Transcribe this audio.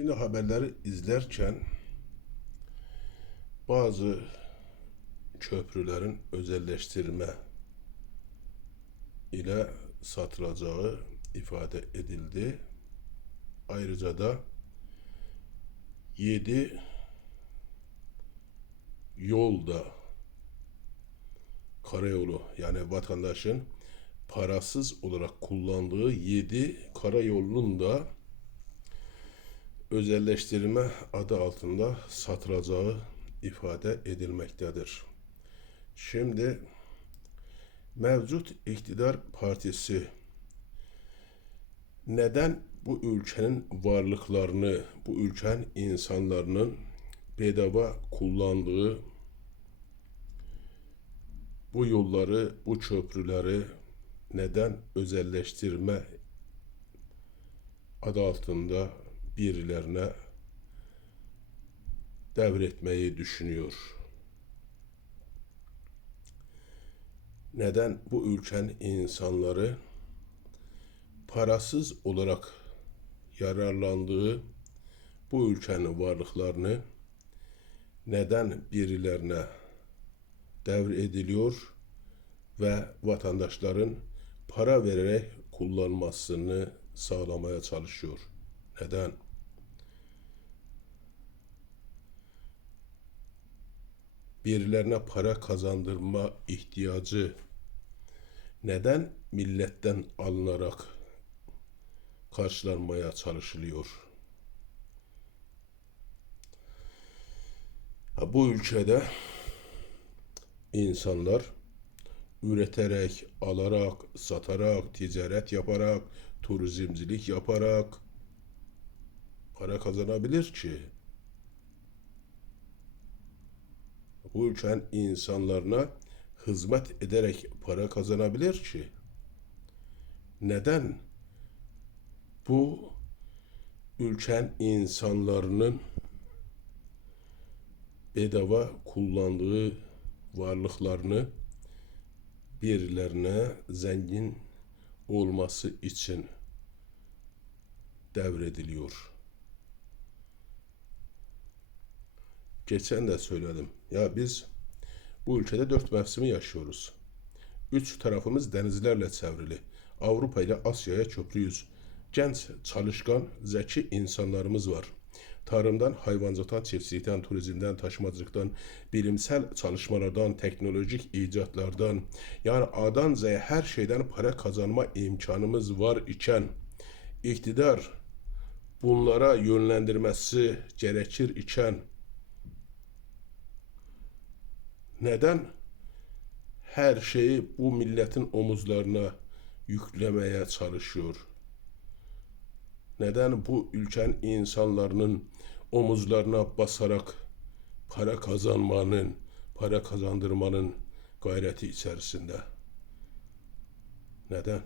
Şimdi haberleri izlerken bazı köprülerin özelleştirme ile satılacağı ifade edildi. Ayrıca da 7 yolda karayolu, yani vatandaşın parasız olarak kullandığı 7 karayolunun da özelleştirme adı altında satılacağı ifade edilmektedir. Şimdi mevcut iktidar partisi neden bu ülkenin varlıklarını, bu ülkenin insanların bedava kullandığı bu yolları, bu köprüleri neden özelleştirme adı altında birilerine devretmeyi düşünüyor? Neden bu ülkenin insanları parasız olarak yararlandığı bu ülkenin varlıklarını neden birilerine devrediliyor ve vatandaşların para vererek kullanmasını sağlamaya çalışıyor? Neden? Birilerine para kazandırma ihtiyacı neden milletten alınarak karşılanmaya çalışılıyor? Bu ülkede insanlar üreterek, alarak, satarak, ticaret yaparak, turizmcilik yaparak para kazanabilir ki. Bu ülkenin insanlarına hizmet ederek para kazanabilir ki. Neden bu ülkenin insanlarının bedava kullandığı varlıklarını birilerine zengin olması için devrediliyor? Geçen de söyledim. Ya biz bu ülkede 4 mevsimi yaşıyoruz. 3 tarafımız denizlerle çevrili. Avrupa ile Asya'ya köprüyüz. Genç, çalışkan, zeki insanlarımız var. Tarımdan, hayvancılıktan, çiftçilikten, turizmden, taşımacılıktan, bilimsel çalışmalardan, teknolojik icatlardan, yani A'dan Z'ye her şeyden para kazanma imkanımız var iken, iktidar bunlara yönlendirmesi gerekir iken, neden her şeyi bu milletin omuzlarına yüklemeye çalışıyor? Neden bu ülkenin insanların omuzlarına basarak para kazanmanın, para kazandırmanın gayreti içerisinde? Neden?